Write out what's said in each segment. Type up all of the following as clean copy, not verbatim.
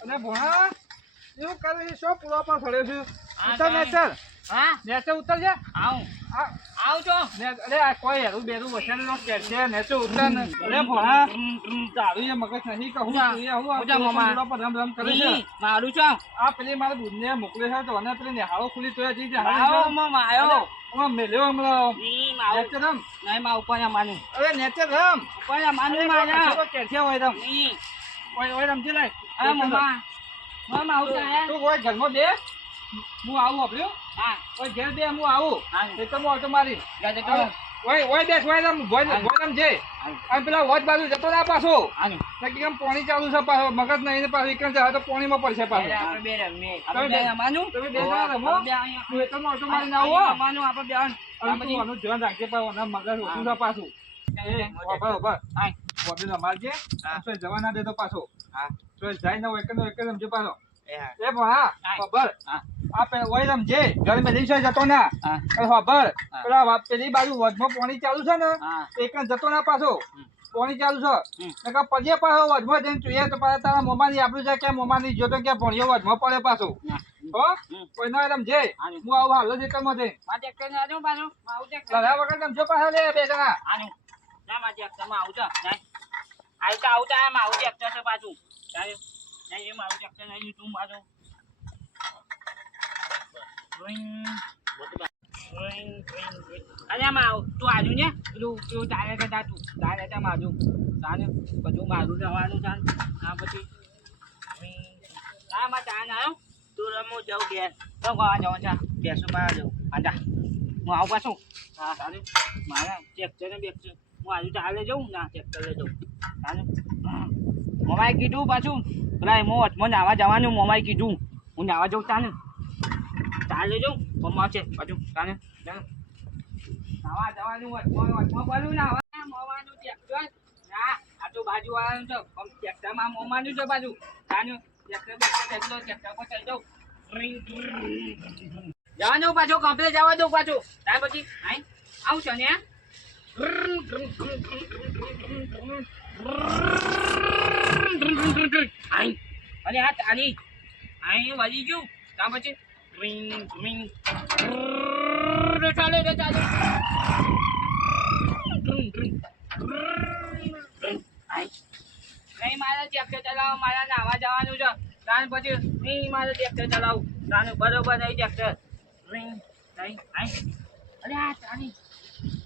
અને ભોણા એવું કરે છે શું પૂરો પર પડ્યો છે ઉતર નેચર હા નેચર ઉતર છે આવ છો અરે આ કોઈ હેરું બેરું વસેલ નો કે છે નેચર ઉતર ને અરે ભોણા તારું એ મગજ નહીં કહું તું એ હું પૂરો પર રમ કરે છે મારું છો આ પેલી મારા દૂધને મોકલે છે તો અને પેલી નિહાળો ખુલી તો જી છે આવો મમ્મા આયો હું મેલ્યો હમણાં નેચર રમ નહીં માં ઉપર માનું અરે નેચર રમ ઉપર માનું મારા કે છે હોય રમ ઓય રમજી લાય હા મમ્મા મમ્મા આવું છે તું કોઈ ઘરમાં બે હું આવું આપણું હા ઓય ઘેર બે હું આવું હા એ તો ઓટો મારી ગાજે તો ઓય બેસ ઓય રમ ભોય રમ છે અને પેલા વોચ બાજુ જતો ના પાછો આનું નક્કી કેમ પાણી ચાલુ છે પાછો મગજ નહીં ને પાછો એકમ જાય તો પાણીમાં પડશે પાછો આપણે બે રમે આપણે બે માનું તમે બે જણા રમો બે અહીંયા તું એકમ ઓટો મારીને આવો માનું આપણે બે અને તું આનું ધ્યાન રાખજે પાછો અને મગજ ઓછું છે પાછું બરાબર હા વોબી રમાડજે તો જવા ના દેતો પાછો હા તો જાય ને એક રમજે પાછો એ ભણા ખબર આ ઓય રમજે ઘર મેં લઈ જતો ના ખબર પેલા પેલી બાજુ વચમાં પાણી ચાલુ છે ને એક જતો ના પાછો પાણી ચાલુ છે પજે પાછો વચમાં જઈને જોઈએ તો પાછા તારા મોમાની આપણું છે કે મોમાની જોતો કે ભણીઓ વચમાં પડે પાછો હો કોઈ ના રમજે હું આવું હાલો જ એકમાં જઈ લડા વગર રમજો પાછા લે બે જણા આવતા આવું છે પાછું નહીં મારું ચક્કર નહીં તું પાછું અરે આવ તું આજુ ને તું ચાલે કરતા તું ચાલે તા મારું ચાલે બધું મારું જવાનું ચાલ હા પછી હા માં ચાલ આવ્યો તું રમું જાઉં ઘેર તો ખાવા જવાનું છે બેસું બહાર જવું આજા હું આવું પાછું હા ચાલે મારા ટ્રેક્ટર ને બેસશે હું આજુ ચાલે જઉં ના ટ્રેક્ટર લઈ જાઉં ચાલે મોબાઈલ કીધું પાછું પેલા એમાં વચમાં નાવા જવાનું મોબાઈલ કીધું હું નાવા જઉં ચાલે ચાલે જાઉં મમ્મા છે પાછું ચાલે નાવા જવાનું વચમાં બોલું નાવા મોવાનું ટ્રેક્ટર ના આજુબાજુ વાળાનું છે પણ ટ્રેક્ટરમાં મોમાનું છે પાછું ચાલે ટ્રેક્ટર પર ચડી જાઉં જવાનું પાછું કમ્પ્લેટ જવા દઉં પાછું ત્યાર પછી આવું છે ને અને આ ચાલી અહીં વળી ગયું ત્યાં પછી ચાલે નહીં મારે ટ્રેક્ટર ચલાવો મારા નાવા જવાનું છે ત્યાર પછી નહીં મારે ટ્રેક્ટર ચલાવું ત્યાર બરોબર નહીં ટ્રેક્ટર નહીં અરે આ ચાલી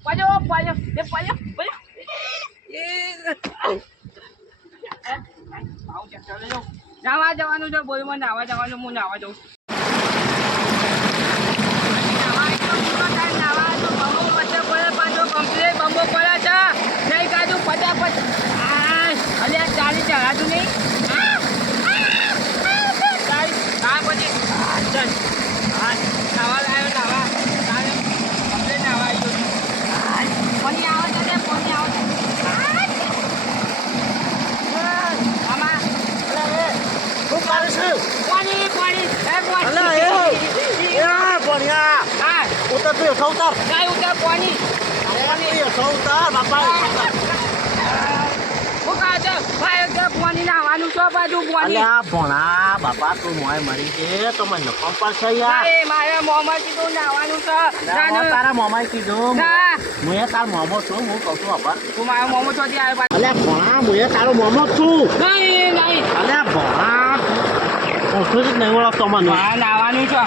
પાછો નાવા જવાનું છે બોલમાં નાવા જવાનું હું નાવા જાઉં નાવા તો બમો વચ્ચે પડે પાછો કમ્પ્લેટ બમો પડે છે નહીં કાઢું ફટાફટ અરે ચાલી ચડાતું નહીં ત્યાર પછી નાવા લાવ્યો નાવા કમ્પ્લેટ નાવા આવી ગયો પાણી આવે છે પાણી આવે છે બાપા તું મોય મરી છે તો મને નફમ પડશે યાર મારે મોમાં કીધું નાવાનું છે તારા મોમાં કીધું હું તાર મોમો છું હું કહું છું બાપા તું મારા મોમો ચોથી આવ્યો અલ્યા ભણા હું તારો મોમો છું નહીં અલ્યા ભણા ઓછું જ નહીં ઓળખતો મને નાવાનું છે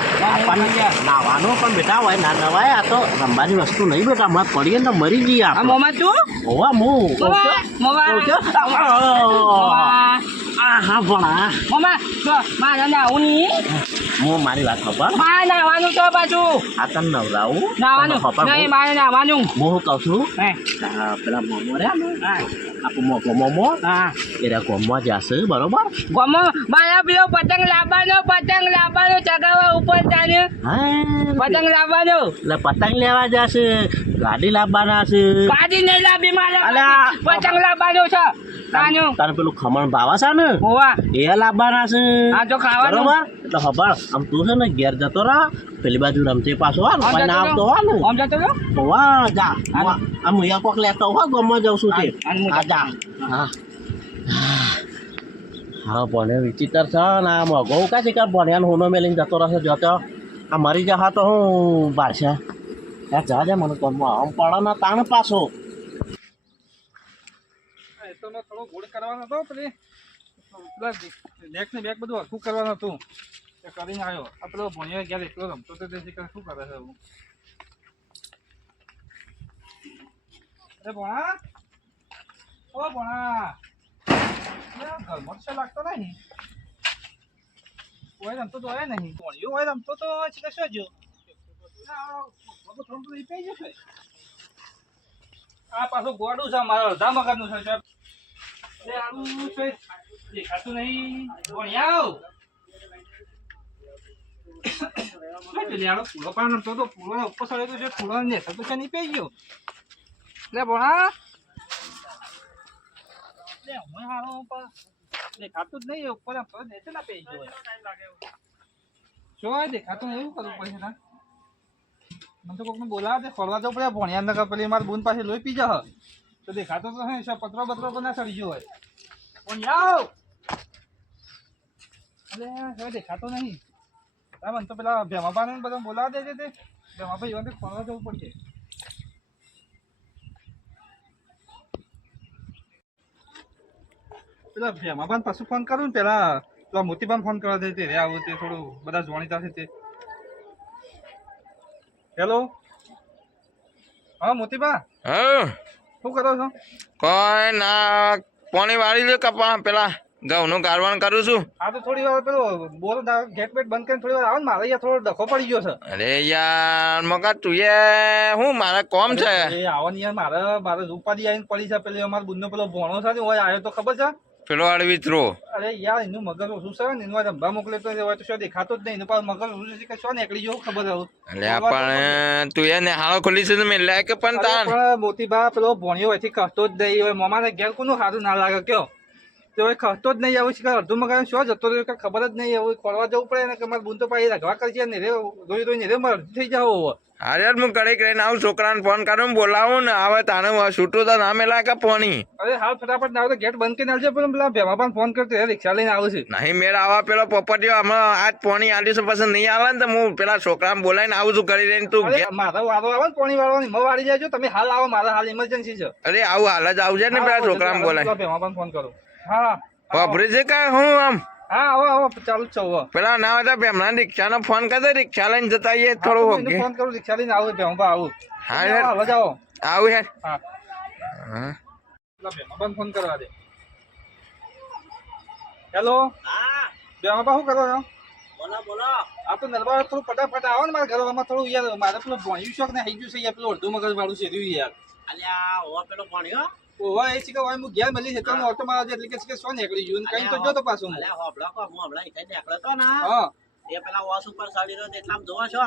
નાવાનું પણ બેટા હોય ના નવાય આ તો રમવાની વસ્તુ નહીં બેટા મત પડીએ ને તો મરી જઈએ આ મોમાં તું હોવા હું હા ભણા મમ્મા જો મારે નાવું નહીં હું મારી વાત ખબર મારે નાવાનું તો પાછું આ તને નવરાવું નાવાનું નહીં મારે નાવાનું હું શું કહું છું પેલા મોમો રહ્યા આપણું મોમો એરા ગોમમાં જશે બરોબર ગોમો મારા પેલો પતંગ લાવવાનો ચગાવવા ઉપર ચાલ્યો પતંગ લાવવાનો એટલે પતંગ લેવા જશે ગાડી લાવવાના છે ગાડી નહીં લાવી મારે પતંગ લાવવાનો છે તારે પેલું ખમણ ભાવા છે ને હોવા એ લાવવાના છે આ તો ખાવાનું બરોબર એટલે ખબર આમ તું છે ને ઘેર જતો રહા પેલી બાજુ રમતે પાછો હા કોઈ ના આવતો હા ને આમ જતો રહ્યો? તો વાહ જા આમ હું કોક લેતો હા ગમવા જાઉં છું તે હા જા હા હા ભણે વિચિત્ર છે ને આ મગો કા છે કે ભણ્યાને હોનો મેલીને જતો રહેશે જતો આ મરી જા તો હું બારશે જા જા મને કોમમાં આમ પડે ને તાણ પાછો એ તો મેં થોડો ગોળ કરવાનો હતો પેલી નેક ને બેક બધું હરખું કરવાનું હતું એ કરીને આવ્યો આ પેલો ભણ્યો ગયા એકલો રમતો તો તે શું કરે છે એવું અરે ભણા ઓ ભણા ઘરમાં તો લાગતો નહીં કોઈ રમતો તો હોય નહીં ભણ્યો હોય રમતો તો શું જો થોડું તો પી જશે આ પાછું ગોડું છે મારો અડધા મગજનું છે સાહેબ એ આનું છે દેખાતું નહીં ભણ્યા પૂરો પણ રમતો તો પૂરો ઉપર ચડ્યો તો છે પૂરો ને તો છે નહીં પી ગયો લે ભણા લે હું હારો ઉપર દેખાતું જ નહીં ઉપર એમ તો નેચે ના પી ગયો શું દેખાતું નહીં એવું કરવું પડશે ના મને તો કોકને બોલાવે ફરવા જવું પડે ભણ્યા નકર પેલી મારી બૂન પાસે લોહી પી જા તો દેખાતો તો હે પત્રો બત્રો પણ ના સડી ગયો હોય ભણ્યા અરે હવે દેખાતો નહીં હા મને તો પેલા ભેમાભાને બધા બોલાવા દેજે તે ભેમાભાઈ એવા ફરવા જવું પડશે પેલા ભેમાભાને પાછું ફોન કરું ને પેલા પેલા મોતીબાને ફોન કરવા દે તે રે આવું તે થોડું બધા જાણીતા છે તે હેલો હા મોતીબા હા શું કરો છો કોઈ ના પાણી વાળી લે કપા પેલા ઘઉંનું કારવાણ કરું છું હા તો થોડી વાર પેલો બોલ ગેટ બેટ બંધ કરીને થોડી વાર આવો ને મારે અહીંયા થોડો ડખો પડી ગયો છે અરે યાર મગા તું હું મારે કોમ છે એ આવો ને યાર મારે ઉપાધિ આવીને પડી છે પેલી અમારા બુનનો પેલો ભણો છે ને હોય આવ્યો તો ખબર છે પેલો અળવિત્રો અરે યાર એનું મગજ ઓછું છે ને એનું રંભા મોકલે તો હોય તો શું દેખાતો જ નહીં એનું પાછું મગજ ઓછું છે કે શું નીકળી જવું ખબર આવું એટલે પણ તું ને હાલો ખોલી છે મેં લે કે પણ તાર પણ મોતીબા પેલો ભણ્યો હોયથી કહતો જ નહીં હોય મમાને ઘેર કોનું સારું ના લાગે કયો તો હવે ખતો જ નહીં આવું છે અડધું મગજ શું જતો રહ્યો કે ખબર જ નહીં આવું ખોરવા જવું પડે ને કે મારે બુન તો પાછી રખવા કરશે ને રે રોઈ રોઈને રે મારે થઈ જાવ અરે યાર હું કડી કરીને આવું છોકરાને ફોન કરું બોલાવું ને આવે તાને છૂટું તો ના મેલા કે પોણી અરે હાલ ફટાફટ ના આવે તો ગેટ બંધ કરીને આવજે પણ પેલા ભેમાભાને ફોન કરતો રિક્ષા લઈને આવે છે નહીં મેળ આવા પેલો પોપટીઓ હમણાં આજ પોણી આલી છે પછી નહીં આવે ને તો હું પેલા છોકરાને બોલાવીને આવું છું કરી રહીને તું મારો વારો આવે ને પાણી વાળવાની મ વાળી જાય તમે હાલ આવો મારા હાલ ઇમરજન્સી છે અરે આવું હાલ જ આવજે ને પેલા છોકરાને બોલાય ભેમાભાને ફોન કરો હા વાપરે છે કે હું આમ હા આવો ચાલુ જ છો પેલા ના હતા ભેમના રિક્ષાનો ફોન કરતો રિક્ષા લઈને જતા આવીએ થોડું હોગે ફોન કરું રિક્ષા લઈને આવો ભેમભા આવું હા યાર હવે જાઓ આવું યાર હા હા પેલા ભેમાભાને ફોન કરવા દે હેલો હા ભેમાભા શું કરો છો બોલો બોલો આ તો નરવા થોડું ફટાફટ આવો ને મારા ઘરમાં થોડું યાર મારે પેલું ભણ્યું શોખ ને થઈ ગયું છે યાર પેલું અડધું મગજ વાળું છે રહ્યું યાર અલ્યા ઓ પેલો ભણ્યો ઓવા એ છે કે હું ઘેર મળી છે તો ઓટો મારા એટલે કે શું નીકળી ગયું કઈ તો જો તો પાછું અલ્યા હોબળો કો હું હમણાં ઇતે નીકળ્યો તો ને હા એ પેલા વોસ ઉપર સડી રહ્યો એટલામ જોવો છો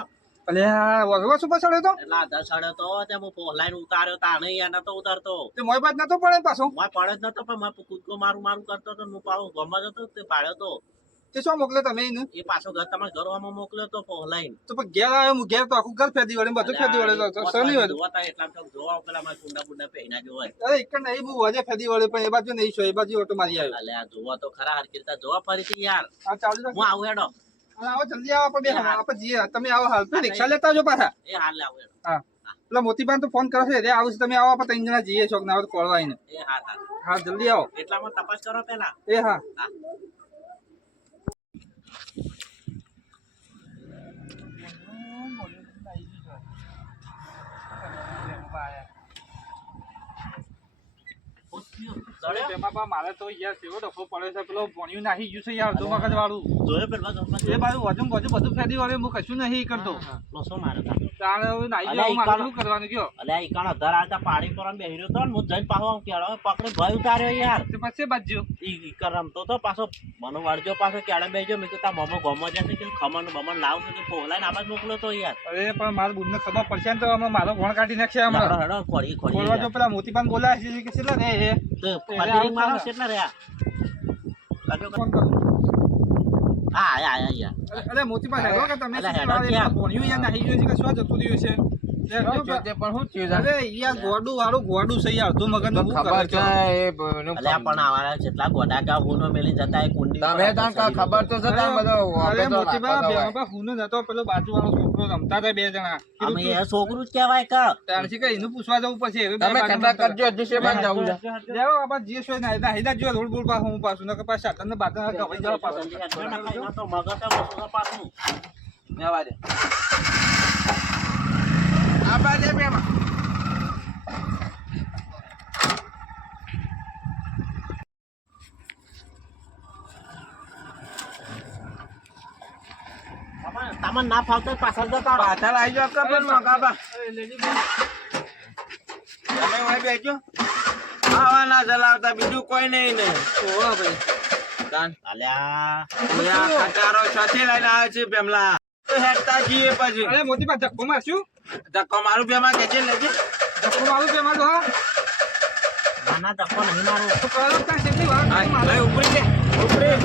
અલે આ વગવા સુપર ચડ્યો તો એટલા આધા સડ્યો તો તે હું પોલાઈને ઉતાર્યો તાણે યાર નતો ઉતારતો તે મોય બાદ નતો પડે પાછો હું પડે જ નતો પણ મેં કૂદકો મારું કરતો તો હું પાછો ગમવા જતો તે પાડ્યો તો તે શું મોકલે તમે એને એ પાછો ઘર તમારા ઘરમાં મોકલ્યો તો પોલાઈને તો પણ ઘેર આવ્યો હું ઘેર તો આખું ઘર ફેદી વળે બધું ફેદી વળે તો સની હોય જોવા તા એટલા તો જોવા પેલા મારા કુંડા બુંડા પહેના જોવાય અરે એક નહીં બહુ વજે ફેદી વળે પણ એ બાજુ નહીં છો એ બાજુ ઓટો મારી આવ્યો અલ્યા જોવા તો ખરા હરકી રીતે જોવા ફરીથી યાર આ ચાલુ રાખ હું આવું હેડો આવો જલ્દી આવો આપણે બે આપણે જઈએ તમે આવો હાલ તો રિક્ષા લેતા આવજો પાછા એ હાલ આવું હેડો હા પેલા મોતીબાન તો ફોન કરશે રે આવું તમે આવો આપણે ત્રણ જણા જઈએ ચોક ના આવો કોળવા આવીને એ હા હા હા જલ્દી આવો એટલામાં તપાસ કરો પેલા એ હા હા મારે તો યાર કેવો ડફો પડે છે પેલો ભણ્યું નાહી ગયું છે યાર તો મગજ વાળું જોયો પેલા એ બાજુ વધુ બધું ફેદી વળે હું કશું નહીં કરતો લોસો મારે તારે હવે નાહી ગયો મારે શું કરવાનું કયો અલ્યા ઈકાનો ધર આતા પાડી પર બેહીરો તો હું જઈને પાછો આમ કેળો પકડી ભય ઉતાર્યો યાર તે પછી બાજુ ઈ રમતો તો પાછો મને વળજો પાછો કેળે બેજો મેં કીધું મોમો ગમો જશે કે ખમણ બમણ લાવ તો પોલાઈને આવાજ મોકલો તો યાર અરે પણ મારા બુનને ખબર પડશે ને તો અમે મારો ફોન કાઢી નાખશે હમણાં હેડો ખોડી બોલવા જો પેલા મોતીબાન બોલાય છે કે કેટલા રે એ તો ફરી મારો કેટલા રહ્યા ફોન કરું આ આયા યાર અરે મોતી પાસે હેડો કે તમે અલા, શું હેડો કહેવા ક્યાં? દે? ભણ્યું યાર નાહી ગયું છે કે શું જતું રહ્યું છે યાર, જો પણ શું થયું અરે યાર ગોડું વાળું ગોડું છે યાર તું મગન નું ખબર છે એ અલ્યા પણ આવાના જેટલા ગોડા ગા હુનો મેલી જતા એ કુંડી તમે તાન ખબર તો છે તાન બધો અરે મોતી બા વાપરતો હોય. બેમાં હુનો નતો પેલો બાજુવાળો છોકરો રમતા હતા બે જણા અમે એ છોકરું જ કહેવાય કે ત્યારથી કઈ એનું પૂછવા જવું પછી હવે બે તમે બાજુ કદાચ રમતા કરજો હજી શેમાં જવું છે હતા. લેવો આ બાજુ જે સોય ના હેડા જો રોડ બોલ પાછું હું પાછું નકર પાછા તને બાધા ગવાઈ જવા પાછું તો મગજ વસ્તુ પાછું જવા દે આ બાજુ બેમાં તમને ના ફાવતો પાછળ જતા રહો. પાછળ આવી જાવ કે પણ મગાબા તમે હોય બેજો આવા ના ચલાવતા બીજું કોઈ નહીં ને ઓહો ભાઈ તાન અલ્યા આ ખટારો સાથે લઈને આવ્યો છે પેમલા તો હેડતા જઈએ પછી અરે મોતી બા ધક્કો મારશું ધક્કો મારું પેમાં કે છે લેજે ધક્કો મારું કે મારો હા નાના ધક્કો નહીં મારો તો કરો ત્યાં કેટલી વાર હા મારે લઈ ઉપરી દે ઉપરી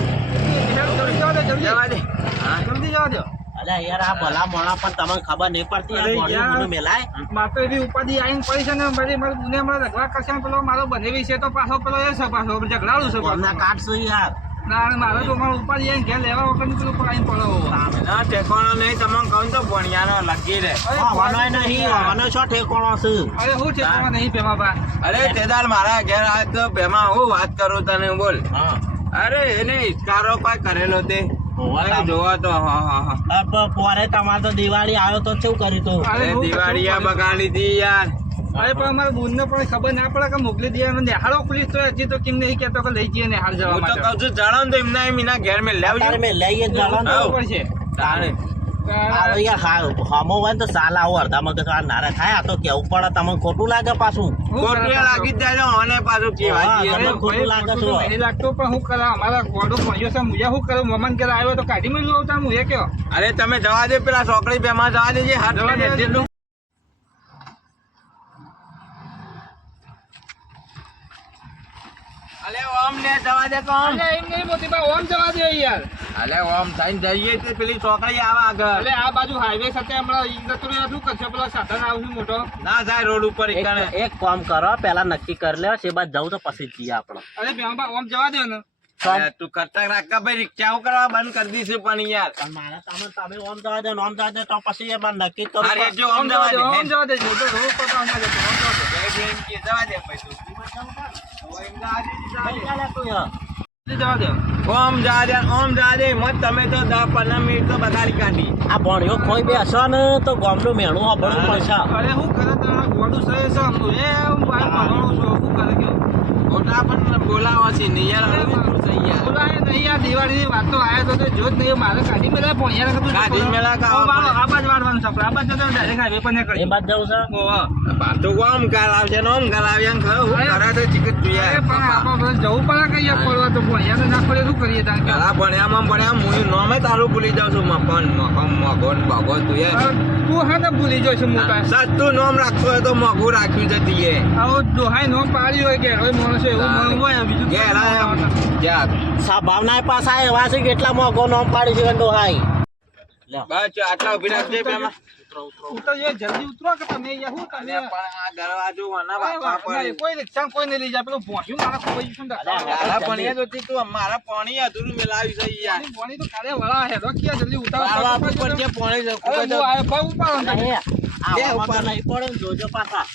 જલ્દી જવા દે જલ્દી જવા દે હા જલ્દી જવા દે અલ્યા યાર આ ભલા મોણા પણ તમને ખબર નહીં પડતી અરે આ ગોળીઓ યાર. મને મેલાય મારે તો એવી ઉપાધિ આવીને પડી છે ને મારી બુને મારા ઝઘડા કરશે ને પેલો મારો બનેવી છે તો પાછો પેલો એ છે પાછો ઝઘડાળું છે કોમના પાછો કાઢશો યાર ના મારે તો મારો ઉપાધિ આવીને ઘેર લેવા વખત પેલું આવીને પડો ના ઠેકાણો નહીં તમને કહું તો ભણિયાનો લગી રે હવાનો નહીં હવાનો છો ઠેકોણો છે અરે હું છે તમારે નહીં પેમાં બા અરે તેદાર મારા ઘેર આવે તો પેમાં હું વાત કરું તને બોલ હા અરે એને ઇસ્કારો કોઈ કરેલો તે હોવા અરે તામ. જોવો તો હા હા હા અબ પોરે તમારે તો દિવાળી આવ્યો તો શું કર્યું તું અરે અરે હું દિવાળી આ કશું બગાડી દી યાર અરે પણ અમારા બુનને પણ ખબર ના પડે કે મોકલી દે અને નેહાળો પોલીસ તો હજી તો કેમ નહીં કહેતો કે લઈ જઈએ નેહાળ જવા હું તો માટે કહું છું જણાવ તો એમના એમ એના ઘેર મેં તારે લેવજો મેં લઈએ જ જાણો ને. બરોબર છે તારે આવે યાર હામો હોય ને તો સાલ આવો અડધામાં કે આ નારે થાય આ તો કેવું પડે તમને ખોટું લાગે પાછું કોટલે લાગી જ જાય અને પાછું કેવા હા, જઈએ તમે તો. ખોટું લાગે છો. નહીં લાગતો પણ હું કરા અમારા ગોડો ભણ્યો છે મુયા હું કરું મમન ઘરે આવ્યો તો કાઢી મેળવું આવતા હું એ કયો અરે તમે જવા દે પેલા છોકરી પેમાં જવા દેજે હાથ જવા દે. લઈને જેટલું. અલે ઓમ ને જવા દે તો ઓમ. અરે એમ નહીં મોતી બા ઓમ જવા દે યાર અલે ઓમ થઈને જઈએ તો પેલી છોકરી આવે આગળ એટલે આ બાજુ હાઈવે સાથે હમણાં ઈ જતું રહ્યું શું કરશે પેલો સાધન આવશે મોટો ના જાય રોડ ઉપર એકને. એક કામ કરો પેલા નક્કી કરી લે છે બાદ જવું તો પછી જ જઈએ આપણે અરે બેહવા ઓમ જવા દે ને અરે તું કરતા રાખા ભાઈ રિક્ષા હું કરવા બંધ કરી દીધી પણ યાર પણ મારે તમે ઓમ જવા દે ને ઓમ જવા દે તો પછી એ બાદ નક્કી જ કરું અરે જો ઓમ ઓમ જવા દે ઓમ જવા દે જો તો રોડ પર તો ના જતો ઓમ જવા દે બે એમ કે જવા દે પછી તું. હવે એમ જવા દે, જવા દે. ચાલે તું યાર. જલ્દી જવા દે ઓમ જવા દે ઓમ જવા દે મત તમે તો 10-15 મિનિટ તો બગાડી કાઢી આ ભણ્યો ખોઈ બેસો ને તો ગામનું મેણું ભણવું પડશે અરે હું કરે તારા ગોડું સહી છે આમનું એ હું બહાર ભણવાનું છું શું કરે કયો ખોટા પણ બોલાવો છે ને યાર હવે શું છે યાર બોલાય નહીં યાર દિવાળીની વાત તો આયો તો તે જો જ નહીં મારે કાઢી મેળા ભણ્યા રાખતું કાઢી મેળા કા આબાજ વાળવાનું છે આબાજ જતો ડાયરેક્ટ હાઈવે પર એ નીકળી બાદ જવું છે ઓવા પાછું ઓમ કરાવશે ને ઓમ કરાવ્યા ને ખરું હું કરે તો ચીકટ જોઈએ અરે પણ આપણે જવું પડે કે યાર પડવા તો ભણ્યા ના પડે શું કરીએ તાર કે પેલા ભણ્યા હું નોમે તારું ભૂલી જાઉં છું મફન મગન ભગો તું એ તું હા ને ભૂલી જઈશ મોટા સસ્તું નોમ રાખતો હોય તો મોઘું રાખ્યું છે તીએ આવો દોહાઈ નો પાડી હોય કે હોય માણસો એવું મન હોય બીજું કે જા ભાવના પાછા એવા છે કે એટલા મોંઘો નોમ પાડી છે ગંડો હાઈ બસ આટલા ઉભી રાખજે પેલા ઉતરો એ જલ્દી ઉતરો કે તમે યાર હું તમે પણ આ દરવાજો વના બાપા પડે કોઈ રિક્ષા કોઈ નહીં લઈ જાય પેલું ભોંચ્યું મારા ખોવાઈ ગયું છે ને મારા ભણ્યા તો તું મારા પાણી અધૂરું મેલાવી છે યાર પાણી તો કાલે વળા હે રોકિયા જલ્દી બાળવા ઉતારો ઉપર જે પાણી છે અરે હું આયો પગ ઉપાડો ને. નહીં પડે ને જોજો પાછા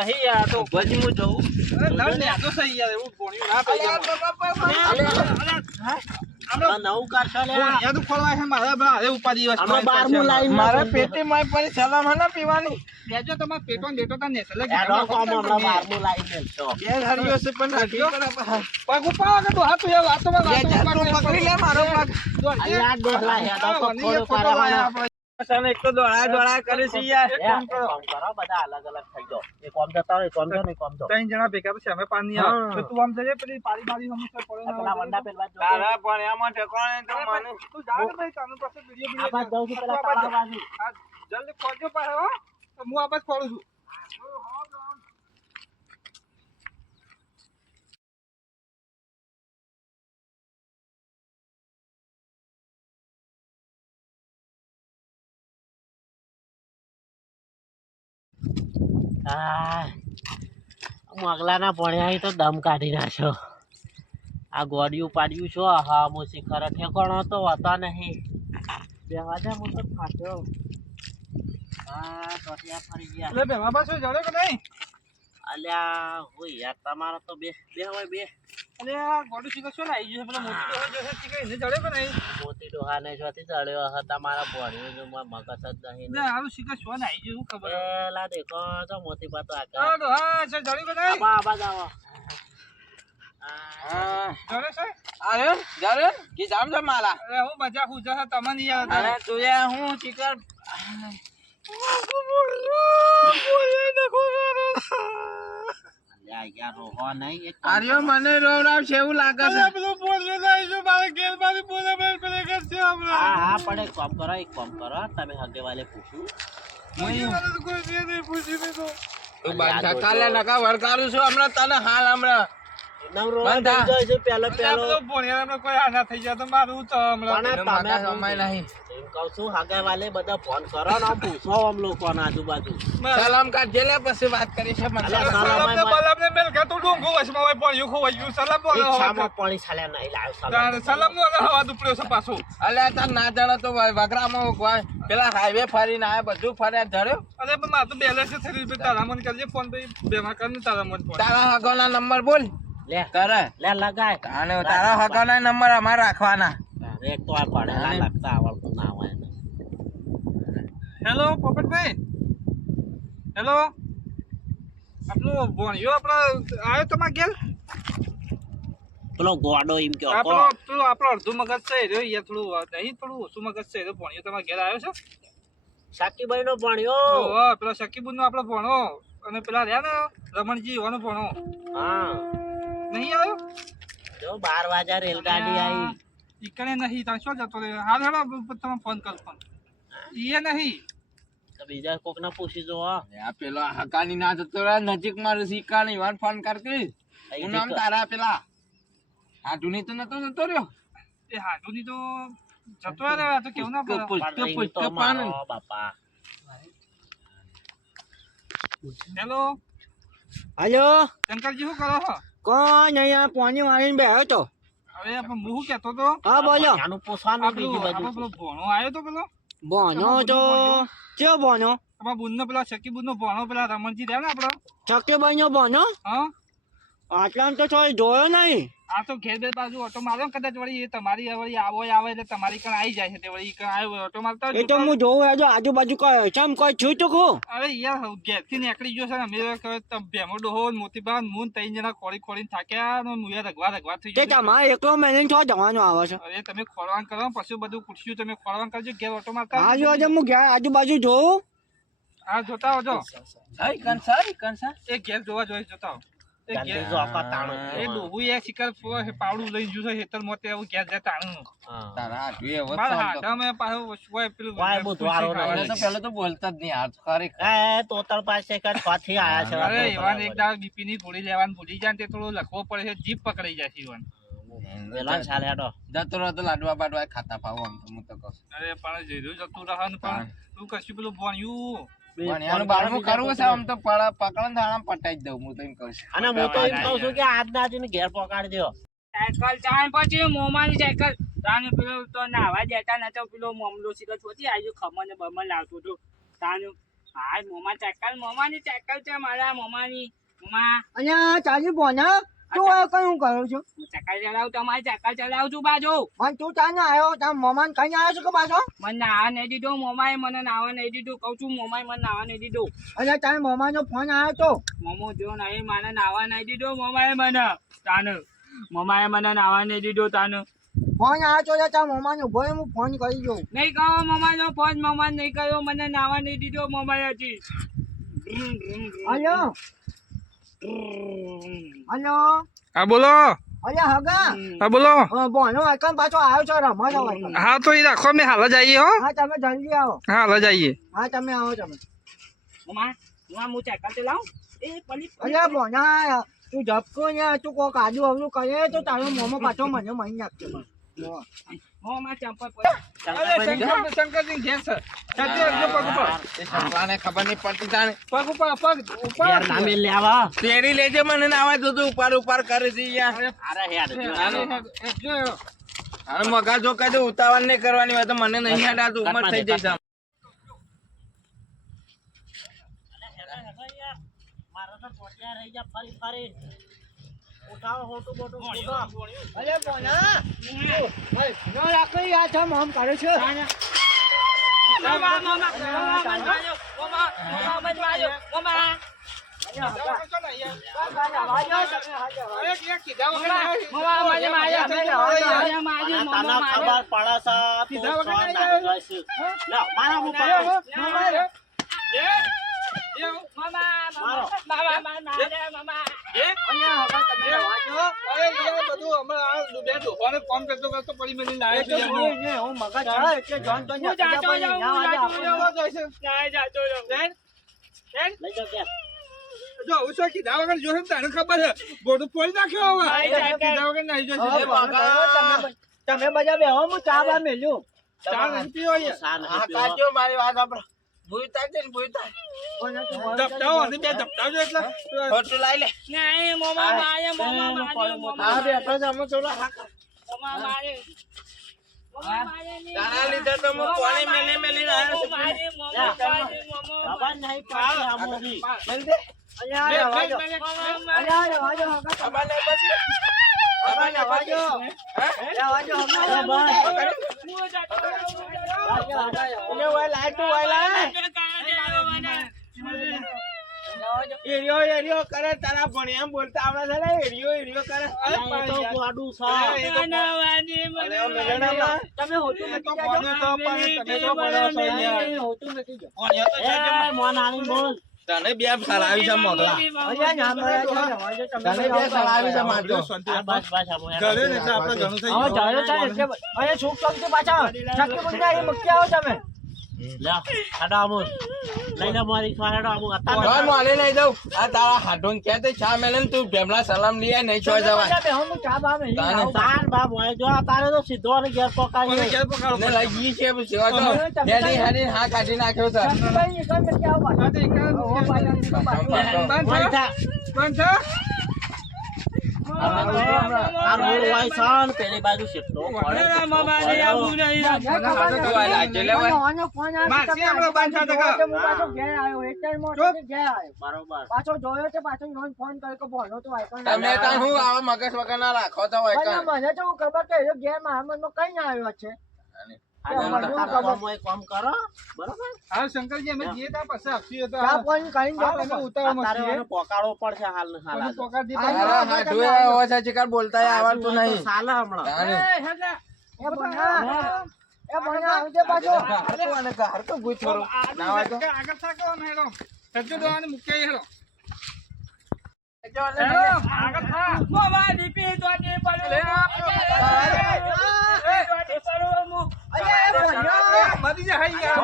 નહીં યાર તો પછી હું જઉં અરે નળ ને આ તો સહી યાર એવું ભોણ્યું ના પડી આ નવું કરશો લે ભોણિયા તો ખોલવાય છે મારા બા હવે ઉપાડી દિવસ આપણે 12મું લાઈન મારા પેટીમાં પણ સલામ હે ને પીવાની બેજો તમાર પેટો ને બેટો તા નેસલે એનો કામ હમણાં 12મું લાઈન મેલશો બે હરિયો છે પણ રાખી પડે પગ ઉપાડો કે તો હાથ એ વાતો માં બે જાતનું પકડી લે મારો પગ અહીંયા ડોહલા હેડો તો થોડું કરાવવાના અચાનક એક તો દોડા કરે છે યાર એ કામ કરો બધા અલગ અલગ થઈ જાઓ એ કોમ જતા હોય કોમ જો નહીં કોમ જો ત્રણ જણા ભેગા પછી અમે પાણી હા. આવે તો તું આમ જજે પેલી પાડી પાડી સમસ્યા પડે ના પેલા હોય. વંડા પેલા જોજો. તારા પણ એમાં ઠેકાણે તો મને તું જા ને ભાઈ કાનૂન પાસે વિડીયો આ બાજુ જાઉં છું પેલા તળાવ બાજુ જલ્દી ખોલજો પાસે હો તો હું આ બાજુ ખોલું છું આ મગલાના ભણ્યા તો દમ કાઢી નાખ્યો. આ ગોડિયું પાડ્યું છો. હા હું શિખર ઠેકોણો તો હતા નહીં. બે વાજા હું તો ફાટ્યો. હા ટોટિયા ફરી ગયા. એટલે ભેમા પાછો જડ્યો કે નહીં? અલ્યા હોય યાર તમારા તો બે હોય બે. અરે આ ગોડું શીખર શું આવી ગયું છે? પેલો મોટી ડોહો જે છે શીખર એને જડ્યો કે નહીં? મોતી ડોહાને જોતી ચડ્યો હશે. તમારા ભણ્યું મગજ જ નહીં. એટલે આવું શીખર શું આવી ગયું? શું ખબર? પેલા દેખો તો મોતી પાતો હા આગળ ડોહા છે જડ્યું કે નહીં? આબા જાવો. જડે છે? અરે જરે કી જામ જામ માલા અરે હું મજા હું જશે તમને નહીં યાદ અરે તું હું ચિકર અલ્યા યાર રોહો નહીં એક આર્યો મને રોવરાવ છે એવું લાગે છે. પેલું બોલે નહીં જો મારે ઘેર મારી બોલે પેલે કરશે હમણાં. હા પણ એક કામ કરો તમે હગે વાલે પૂછ્યું મારે તો કોઈ બે નહીં પૂછ્યું મેં તો. તું બાદશાહ કાલે નકા વળકારું છું હમણાં તને હાલ હમણાં નમ રોવા બંધા. દઈ જાય છે પેલો અરે આ પેલો ભોણિયાનો કોઈ આના થઈ જાય તો મારું તો હમણાં. પણ એનો માથા તમે સમય નહીં. એમ કહું છું હગે વાલે બધા ફોન કરો ને પૂછો આમ લોકોને આજુબાજુ સલામ કાઢજે લે પછી વાત કરી છે મને. અલ્યા, સલામને બલામને મેલ કાતો ડોંગો વચમાં હોય પણ યુખો હોય સલામ બોલો રિક્ષામાં પાણી છાલ્યા નહીં લાવ સલામ નો હવા દુપડ્યો છે પાછો. અલ્યા તાર ના જડે તો વગરામાં કોઈ પેલા હાઈવે ફરીને આયા બધું ફર્યા જડ્યો. અરે પણ મારે તો બેલેન્સ થઈ રહ્યું તારા મન કરજે ફોન ભાઈ બેમાં કર ને તારા મન ફોન. તારા હગોના નંબર બોલ લે કરે લે લગાય અને તારા હગોના નંબર અમારે રાખવાના. એક તો આ પડેલા લાગતા આવડતું ના હોય ને. હેલો પોપટભાઈ. હેલો આપણો ભોણિયો આપણો આવ્યો તમારા ઘેર? પેલો ગોડો એમ કે આપણો પેલો આપણો અડધું મગજ છે રહ્યો યાર થોડું નહીં થોડું ઓછું મગજ છે રહ્યો ભોણિયો તમારા ઘેર આવ્યો છે? સાકીભાઈ નો ભણ્યો ઓહો પેલો શકીબુન નો આપણો ભોણો અને પેલા રહ્યા ને રમણજી એવાનો ભોણો હા નહીં આવ્યો? જો 12 વાગ્યા રેલગાડી આવી ઈકણે નહીં તમે શું જતો રહ્યો? હાલ હેડો તમે ફોન કરો ફોન ઈએ નહીં તો બીજા કોક ને પૂછી જો આ પેલો હકાની ના જતો રહે નજીક માં શીખાની વાન ફોન કરતી. હું નામ તારા પેલા આધુની તો નતો જતો રહ્યો. એ હાડુની તો જતો રહ્યો તો કેવું ના પડે. બાપા હેલો હલો શંકરજી શું કરો છો? કોણ અહીંયા પાણી વાળીને બેઠો તો હવે આપણે હું કહેતો તો હા બોલો આનું પૂછવાનું બીજી આપણો બાજુ પેલો ભોણો આવ્યો તો પેલો બોનો તો કયો બોનો તમારા બુનનો પેલા શકીબુનનો ભોણો પેલા રમણજી રહ્યા ને આપણો ચક્કીભાઈ નો બોનો હા આટલા તો થોડી જોયો નહીં આ તો ઘેર બે બાજુ ઓટો માર્યો ને કદાચ વળી એ તમારી વળી આવે એટલે તમારી કણ આવી જાય છે તે વળી કણ આવ્યો ઓટો મારતા એ તો હું જોઉં હેજો આજુબાજુ કોઈ ચમ કોઈ છું તો ખું અરે યાર ઘેર થી નીકળી ગયો છે ને અમે ભેમો ડોહો મોતીબા મૂન 3 જણા ખોળીને થાક્યા ને મુયા રગવા થઈ તે ગયો. તમારે એકલો મેને છો જવાનું આવે છે અરે તમે ખોળવાન કરો પછી બધું પૂછ્યું તમે ખોળવાન કરજો ઘેર ઓટો મારતા આજુ આજે હું ઘેર આજુબાજુ જોઉં હા જોતા આવજો કંસા એ ઘેર જોવા જોઈ જોતા આવો. એ ઘેર જો આખા તાણું એ ડોબું એ શિકાર પાવડું લઈને જ્યું છે હેતર મોતે આવું ઘેર જાય તાણું તારા આટલું એવો મારા જ હાથ અમે પાછું હોય પેલું વાય બહુ દ્વારો મને તો પેલો તો બોલતા જ નહીં હાથ ખરેખર. એ તોતર પાસે કઈ છથી આયા છે અરે ઈવાન એક દાળ બીપી ની ગોળી લેવાનું ભૂલી જાય ને તે થોડું લખવો પડે છે જીભ પકડાઈ જાય છે ઈવાન. પેલા ચાલે હેડો જતો રહો તો લાડવા બાડવા ખાતા પાવું આમ તો હું તો કહું છું. અરે પણ જેરું જતું રહે ને પણ તું કશું પેલું ભણ્યું પણ એનું બારમું કરવું છે આમ તો પકડન ધાણા પટાઈ જ દઉં હું તો એમ કહું છું. અને હું તો એમ કહું છું કે આજના આજને ઘેર પકાડી દો સાયકલ ચાણ પછી મોમાની સાયકલ તાને પેલો તો નાવા દેતા નતો પેલો મમલો શીખર છોતી આવ્યો ખમણ ને બમણ લાવતો હતો તાને હા મોમાની સાયકલ છે મારા મોમાની મોમા અહીંયા ચાલી બોના તું આવ્યો કઈ હું કરું છું હું સાયકલ ચલાવું તમારી સાયકલ ચલાવું છું બાજુ મને તું ચાને આવ્યો તાર મમાન કઈ આવ્યો છું કે પાછો મને નાવા નહીં દીધો મોમાએ મને નાવા નહીં દીધું કહું છું મોમાએ મને નાવા નહીં દીધું અને તાર મમાનો ફોન આવ્યો તો મોમો જો નહીં મને નાવા નહીં દીધો મોમાએ મને તાને મોમાએ મને નાવા નહીં દીધો તાને ફોન આવ્યો તો તાર મમાનો ઉભો રહે, હું ફોન કરી દઉં નહીં કહો મોમાનો ફોન મોમા નહીં કર્યો મને નાવા નહીં દીધો મોમાએ હજી હલો હલો હા બોલો અરે હગા હા બોલો બોનો એકમ પાછો આવ્યો છો રમવા જવા હા તો એ રાખો અમે હાલ જ આવીએ હો હા તમે જલ્દી આવો હા હાલ જ આવીએ હા તમે આવો તમે મોમા હું સાયકલ ચલાવું એ પલી અરે બોના તું ઝપકો ને તું કોક આજુ અવરું કરે તો તારો મોમો પાછો મને મહી નાખશે મોમાં ચંપલ પડ્યા. અરે શંકરજી ઘેર છે સાચી રાખજો પગ ઉપર એ છોકરાને ખબર નહીં પડતી તાણે પગ ઉપર પગ ઉપર યાર નામે લેવા તેડી લેજે મને ને આવા જોતું ઉપાડ ઉપાડ કરે છે યાર અરે યાર જો અને મગા જો કહી દઉં ઉતાવળ નહીં કરવાની હોય તો મને નહીં હેડાતું ઉંમર થઈ જઈશ આમ. મારો તો પોટિયા રહી જા ફરી ફરી ઉઠાવો હોટું બોટું ઉઠો. અરે બોલા નો રાખો યાર ચમ આમ કરે છે તને ખબર પડે છે તું કોણ નાખી જઈશ. લ્યો, મારો હું પકડ. હું મગજ ચડાવ એટલે જોન તો લઈ જાઓ કે જો ઉસો કીધા વગર જોશે તને ખબર છે બોટું પોઈ નાખ્યો હવે કીધા વગર નહીં જોશે તમે બધા બેહો હું ચા બા મેલ્યું ચા નહીં પીવો અહીંયા સા નહીં હા પીવો. કાચો મારી વાત આપણે ભૂઈ થાય છે ને ભૂઈ થાય ધપટાવો અને બે ધપટાવજો એટલે ખોટું લાઈ લે હા બેઠો છે અમે થોડો હા તારા લીધે તો હું પાણી મેલી મેલી રહ્યો છું ખબર નહીં પડતી આમોની. મેલ દે અહીંયા રવાજો અહીંયા રવાજો ખબર નહીં પડતી રવાજો રવાજો એને ઓય લાય તું ઓય લાય એરિયો કરે તારા ભણિયા બોલતા આવડે છે ને એરિયો કરે આ તો ગોડું છે. તમે હોતું તો નથી કોને તો પણ તમે તો બોલો છો યાર હોતું નથી જો એ મોન આની બોલ. તને બે સાલ આવી છે મોગલા અહીંયા નામ રવાજો તને બે સાલ આવી છે મારતો આ બસ બસ આમો યાર. ઘરે ને એટલે આપણે ઘણું થઈ હવે ગયું જાયો છે એટલે અહીંયા સુખ શાંતિ પાછા શક્ય બુદ્ધા એ મૂકી આવો તમે લ્યો, હાડો આમો. લઈ લે મારી ખાડો આમો રોન હતા. માલે લઈ દઉં આ તારા હાડોન કે તે ચા મેલે ને તું ભેમલા સલામ લઈ નહીં છો જવાય બેહો હું ચા બા મેલી તાને આવું. તાર બાપ હોય જો આ તારે તો સીધો અને ઘેર કોને પકાવી. ઘેર પકાડો ને લઈ ગઈ છે સેવા તો હેડી હેડી હા કાઢી નાખ્યો છે શક્તિભાઈ એકમ મૂકી આવો પાછા. આજે ઓહો, પાછા પાછું. બંધ થા બંધ થા આ રોડ વાય સાન પેલી બાજુ શિફ્ટો પડે. આનો ફોન આવ્યો માસી તમે આપણો બાંધા પાછો ટકા. જોયો છે, હું પાછો ઘેર આવ્યો એટલેમાં ચૂપ. તમે ઘેર આવ્યો બરોબર. પાછો જોયો છે પાછો નોન ફોન કર્યો કે ભણો તો આઈકોન તમે તાર હું આવા મગજ વગર ના રાખો તો હોય પણ કાંઈ. મને તો ખબર કે એ ઘેર મારા મનમાં કઈ ના આવ્યો છે તારા ગામમાં એક કામ કરો બરોબર. હા શંકરજી અમે જઈએ ત્યાં પછી આપીએ તો ચા પાણી કરીને જાઓ તમે તમે. ઉતાવળમાં તારે છીએ. મને પોકાળો પડશે હાલ ને હાલ કોને પોકાર દી આ તારા હાથુએ હોય છે ચિકાર બોલતા આવડતું નહીં સાલા હમણાં. તાણે. એ ભણા આવજે પાછો હારતું અને હારતું ભૂત થોડું. ના હોય તો. આગળ થાકો ને હેરો સજ્જુ દોવાને મૂકે હેરો આગળ થા મરી જા હઈ યાર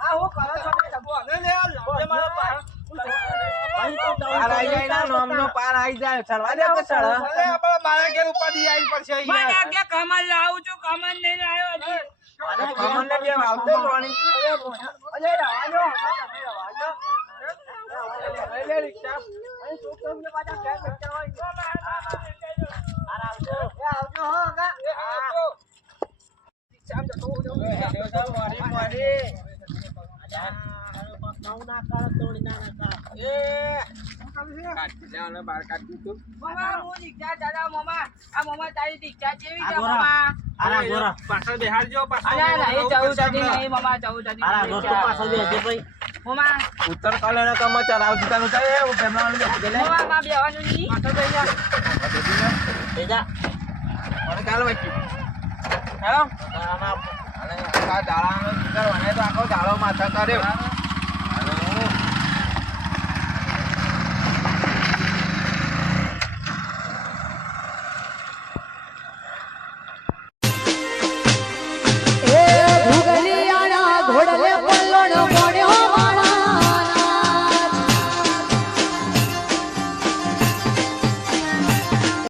આ હું કરો છો બે ડબ્બો. પાર આઈ જાય ના નોમનો પાર આઈ જાય ચડવા દે તો ચડ. અરે આપણા મારા ઘેર ઉપાડી આવી પડશે યાર અને કમલને બે આવતો પાણી. અરે રવાજો તમે રવાજો લઈ લે રિક્ષા અહીં શું તમને પાછા ઘેર બેઠા હોય આવજો હો કાકા મારી મારી. નવ ના કરો તોડી ના કરો. એ કાઢી લેવાનું બહાર કાઢી તું. આરા ગોરા. પાછળ બેહાડજો પાછળ આરા દોસ્તો પાછળ બેસજે ભાઈ. ઉત્તર કલર કમ ચલાવતી તાનું થાય એવું ભેમલા લે. બેજા. મને કાલ વાંચી. હેલો. આના અને આખા દાડાનો ચિકર વને તો આખો દાડો માથા કર્યો.